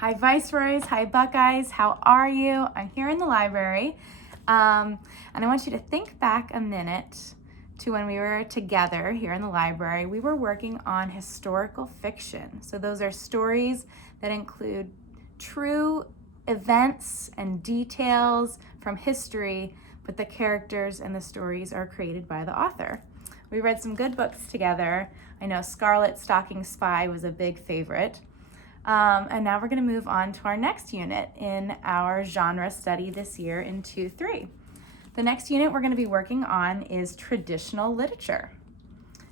Hi Viceroys, hi Buckeyes, how are you? I'm here in the library, and I want you to think back a minute to when we were together here in the library. We were working on historical fiction. So those are stories that include true events and details from history, but the characters and the stories are created by the author. We read some good books together. I know Scarlet Stocking Spy was a big favorite. And now we're going to move on to our next unit in our genre study this year in 2-3. The next unit we're going to be working on is traditional literature.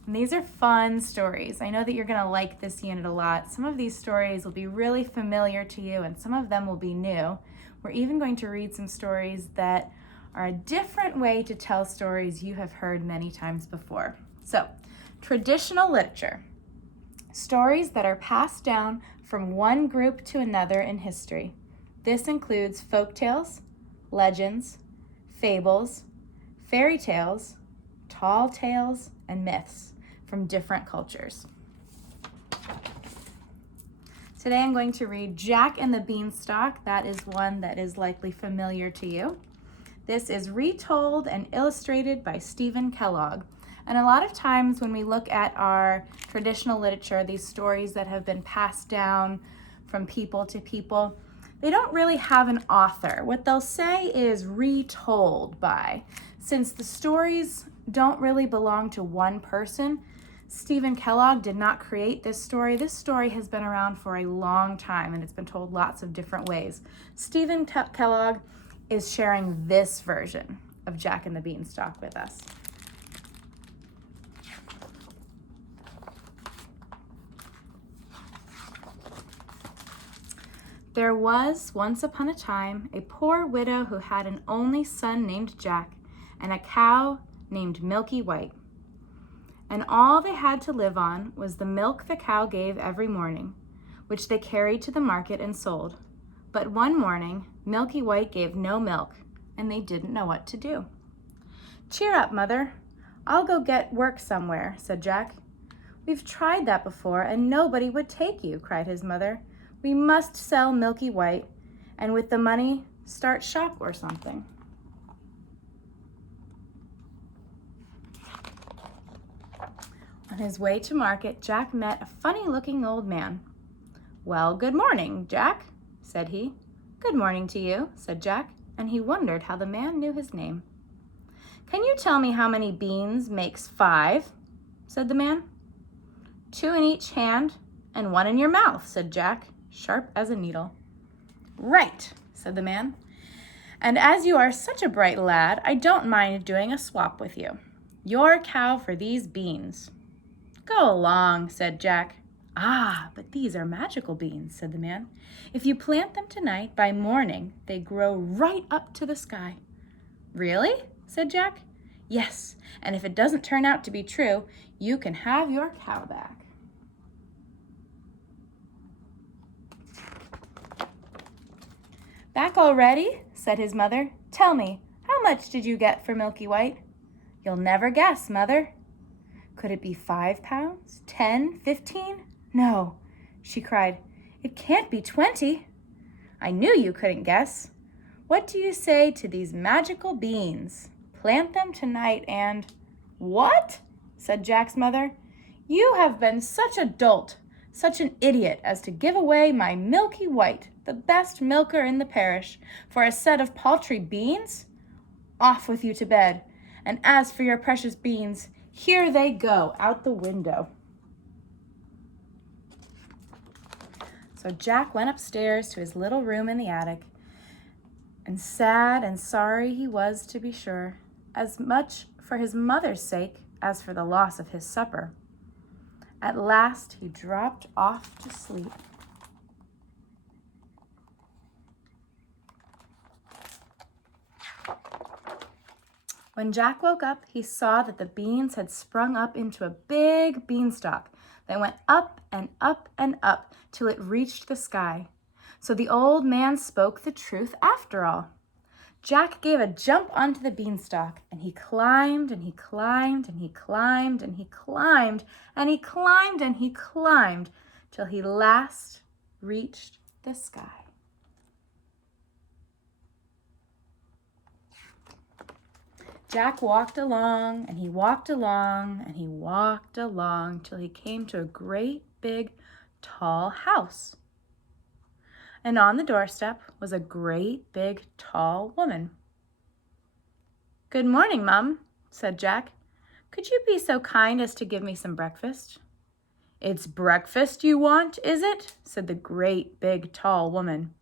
And these are fun stories. I know that you're going to like this unit a lot. Some of these stories will be really familiar to you and some of them will be new. We're even going to read some stories that are a different way to tell stories you have heard many times before. So, traditional literature. Stories that are passed down from one group to another in history. This includes folk tales, legends, fables, fairy tales, tall tales, and myths from different cultures. Today I'm going to read Jack and the Beanstalk. That is one that is likely familiar to you. This is retold and illustrated by Stephen Kellogg. And a lot of times when we look at our traditional literature, these stories that have been passed down from people to people, they don't really have an author. What they'll say is retold by. Since the stories don't really belong to one person, Stephen Kellogg did not create this story. This story has been around for a long time and it's been told lots of different ways. Stephen Kellogg is sharing this version of Jack and the Beanstalk with us. There was, once upon a time, a poor widow who had an only son named Jack and a cow named Milky White. And all they had to live on was the milk the cow gave every morning, which they carried to the market and sold. But one morning, Milky White gave no milk, and they didn't know what to do. "Cheer up, Mother. I'll go get work somewhere," said Jack. "We've tried that before, and nobody would take you," cried his mother. "We must sell Milky White, and with the money, start shop or something." On his way to market, Jack met a funny-looking old man. "Well, good morning, Jack," said he. "Good morning to you," said Jack, and he wondered how the man knew his name. "Can you tell me how many beans makes 5?" said the man. "2 in each hand and 1 in your mouth," said Jack, sharp as a needle. "Right," said the man. "And as you are such a bright lad, I don't mind doing a swap with you. Your cow for these beans." "Go along," said Jack. "Ah, but these are magical beans," said the man. "If you plant them tonight, by morning, they grow right up to the sky." "Really?" said Jack. "Yes, and if it doesn't turn out to be true, you can have your cow back." "Back already?" said his mother. "Tell me, how much did you get for Milky White?" "You'll never guess, Mother." "Could it be 5 pounds, 10, 15? No," she cried. "It can't be 20. I knew you couldn't guess. What do you say to these magical beans? Plant them tonight and—" "What?" said Jack's mother. "You have been such a dolt, such an idiot as to give away my Milky White, the best milker in the parish, for a set of paltry beans? Off with you to bed, and as for your precious beans, here they go out the window." So Jack went upstairs to his little room in the attic, and sad and sorry he was, to be sure, as much for his mother's sake as for the loss of his supper. At last he dropped off to sleep. When Jack woke up, he saw that the beans had sprung up into a big beanstalk that went up and up and up till it reached the sky. So the old man spoke the truth after all. Jack gave a jump onto the beanstalk, and he climbed and he climbed and he climbed and he climbed and he climbed and he climbed till he last reached the sky. Jack walked along, and he walked along, and he walked along till he came to a great big tall house. And on the doorstep was a great big tall woman. "Good morning, Mum," said Jack. "Could you be so kind as to give me some breakfast?" "It's breakfast you want, is it?" said the great big tall woman.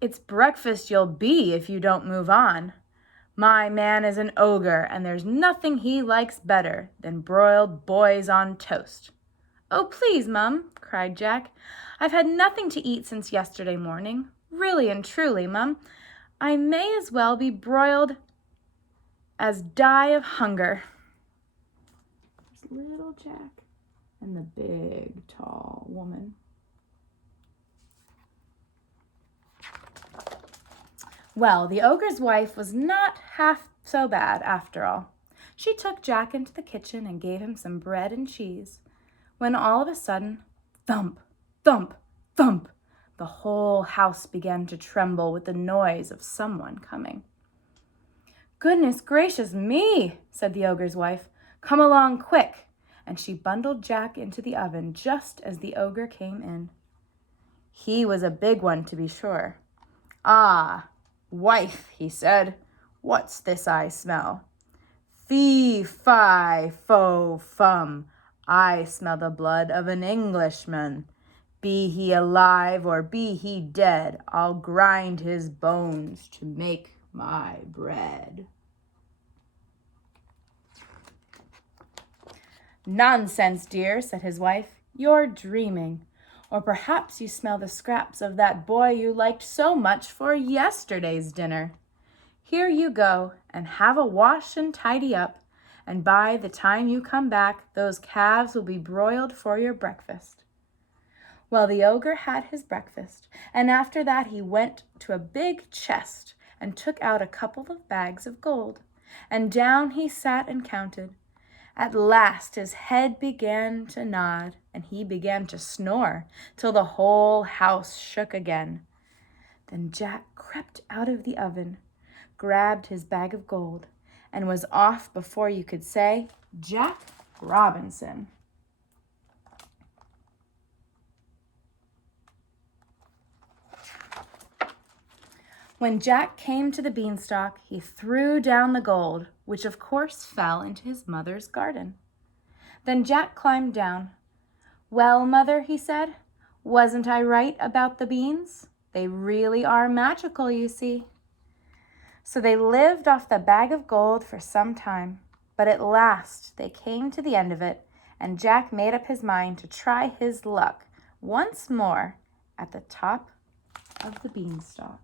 "It's breakfast you'll be if you don't move on. My man is an ogre, and there's nothing he likes better than broiled boys on toast." "Oh, please, Mum," cried Jack. "I've had nothing to eat since yesterday morning. Really and truly, Mum, I may as well be broiled as die of hunger." There's little Jack and the big, tall woman. Well, the ogre's wife was not half so bad after all. She took Jack into the kitchen and gave him some bread and cheese, when all of a sudden, thump, thump, thump, the whole house began to tremble with the noise of someone coming. "Goodness gracious me," said the ogre's wife. "Come along quick." And she bundled Jack into the oven just as the ogre came in. He was a big one, to be sure. "Ah, wife," he said, "what's this I smell?" "Fee, fi, fo, fum, I smell the blood of an Englishman. Be he alive or be he dead, I'll grind his bones to make my bread." "Nonsense, dear," said his wife. "You're dreaming. Or perhaps you smell the scraps of that boy you liked so much for yesterday's dinner. Here you go, and have a wash and tidy up, and by the time you come back, those calves will be broiled for your breakfast." Well, the ogre had his breakfast, and after that he went to a big chest and took out a couple of bags of gold, and down he sat and counted. At last his head began to nod, and he began to snore till the whole house shook again. Then Jack crept out of the oven, grabbed his bag of gold, and was off before you could say Jack Robinson. When Jack came to the beanstalk, he threw down the gold, which of course fell into his mother's garden. Then Jack climbed down. "Well, Mother," he said, "wasn't I right about the beans? They really are magical, you see." So they lived off the bag of gold for some time, but at last they came to the end of it, and Jack made up his mind to try his luck once more at the top of the beanstalk.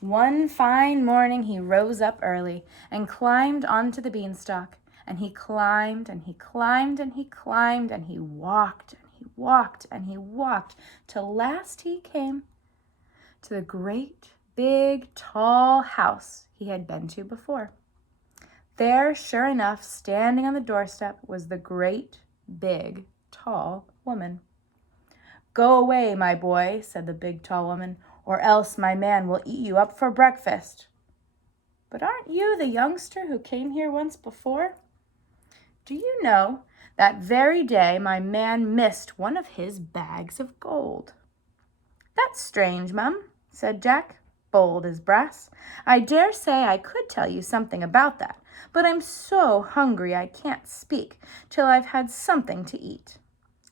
One fine morning he rose up early and climbed onto the beanstalk, and he climbed and he climbed and he climbed and he walked and he walked and he walked till last he came to the great big tall house he had been to before. There, sure enough, standing on the doorstep was the great big tall woman. "Go away, my boy," said the big tall woman, "or else my man will eat you up for breakfast." "But aren't you the youngster who came here once before? Do you know, that very day my man missed one of his bags of gold." "That's strange, Mum," said Jack, bold as brass. "I dare say I could tell you something about that, but I'm so hungry I can't speak till I've had something to eat."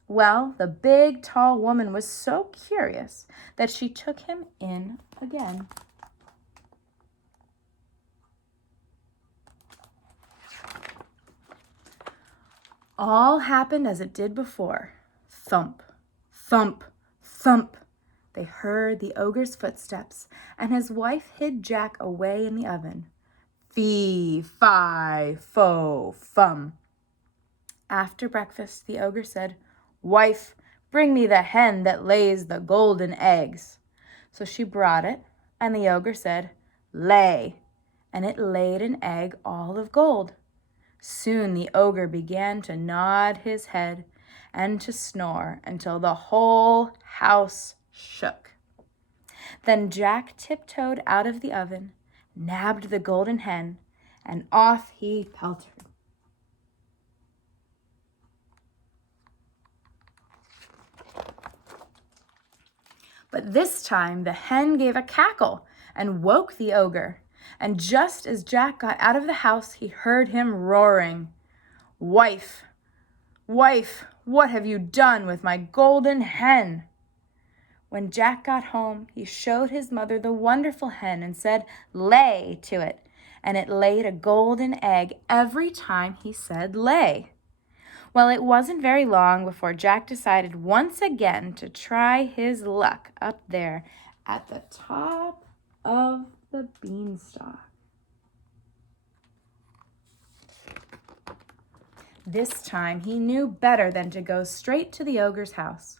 Well, the big, tall woman was so curious that she took him in again. All happened as it did before. Thump, thump, thump. They heard the ogre's footsteps, and his wife hid Jack away in the oven. Fee, fi, fo, fum. After breakfast, the ogre said, "Wife, bring me the hen that lays the golden eggs." So she brought it, and the ogre said, "Lay," and it laid an egg all of gold. Soon the ogre began to nod his head and to snore until the whole house shook. Then Jack tiptoed out of the oven, nabbed the golden hen, and off he peltered. But this time the hen gave a cackle and woke the ogre, and just as Jack got out of the house, he heard him roaring, "Wife, wife, what have you done with my golden hen?" When Jack got home, he showed his mother the wonderful hen and said, "Lay" to it, and it laid a golden egg every time he said lay. Well, it wasn't very long before Jack decided once again to try his luck up there at the top of the beanstalk. This time he knew better than to go straight to the ogre's house.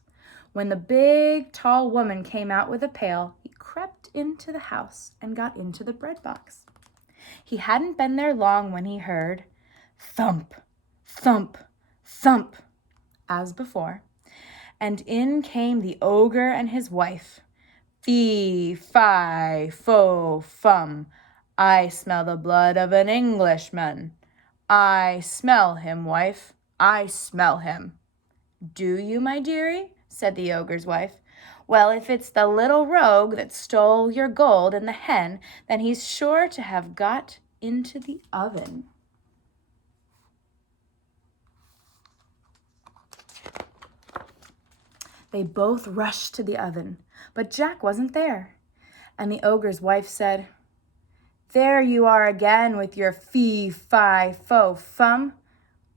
When the big, tall woman came out with a pail, he crept into the house and got into the bread box. He hadn't been there long when he heard thump, thump, thump, as before, and in came the ogre and his wife. "Fee, fi, fo, fum, I smell the blood of an Englishman. I smell him, wife, I smell him." "Do you, my dearie?" said the ogre's wife. "Well, if it's the little rogue that stole your gold and the hen, then he's sure to have got into the oven." They both rushed to the oven, but Jack wasn't there. And the ogre's wife said, "There you are again with your fee, fi, fo, fum.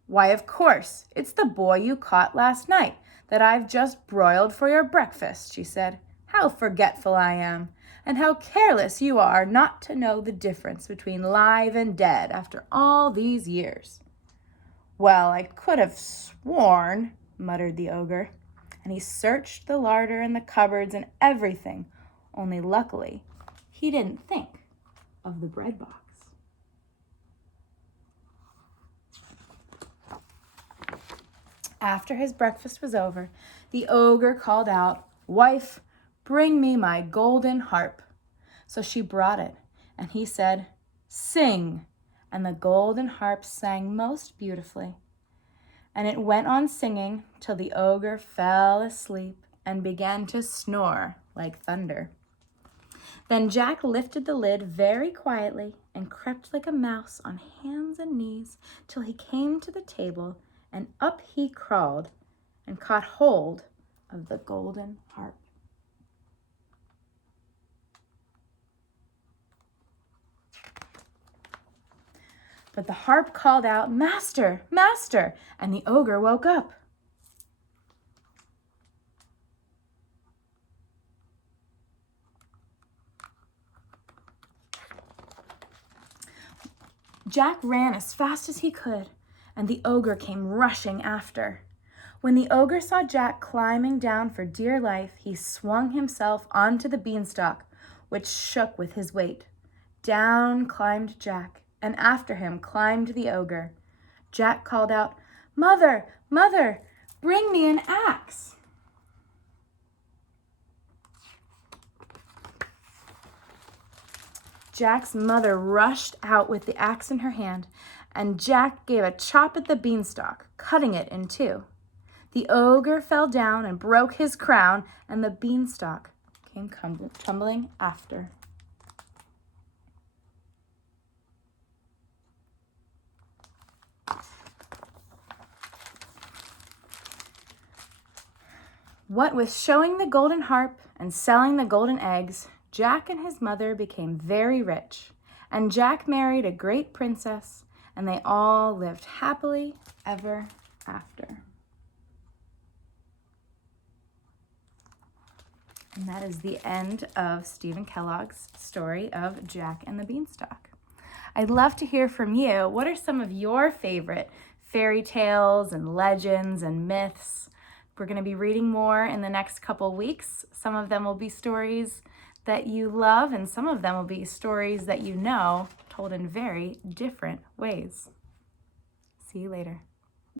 Why, of course, it's the boy you caught last night that I've just broiled for your breakfast," she said. "How forgetful I am, and how careless you are not to know the difference between live and dead after all these years." "Well, I could have sworn," muttered the ogre, and he searched the larder and the cupboards and everything, only luckily he didn't think of the bread box. After his breakfast was over, the ogre called out, "Wife, bring me my golden harp." So she brought it, and he said, "Sing," and the golden harp sang most beautifully. And it went on singing till the ogre fell asleep and began to snore like thunder. Then Jack lifted the lid very quietly and crept like a mouse on hands and knees till he came to the table, and up he crawled and caught hold of the golden harp. But the harp called out, "Master, master," and the ogre woke up. Jack ran as fast as he could, and the ogre came rushing after. When the ogre saw Jack climbing down for dear life, he swung himself onto the beanstalk, which shook with his weight. Down climbed Jack, and after him climbed the ogre. Jack called out, "Mother, mother, bring me an axe." Jack's mother rushed out with the axe in her hand, and Jack gave a chop at the beanstalk, cutting it in two. The ogre fell down and broke his crown, and the beanstalk came tumbling after. What with showing the golden harp and selling the golden eggs, Jack and his mother became very rich, and Jack married a great princess, and they all lived happily ever after. And that is the end of Stephen Kellogg's story of Jack and the Beanstalk. I'd love to hear from you. What are some of your favorite fairy tales and legends and myths? We're going to be reading more in the next couple weeks. Some of them will be stories that you love, and some of them will be stories that you know, told in very different ways. to you later.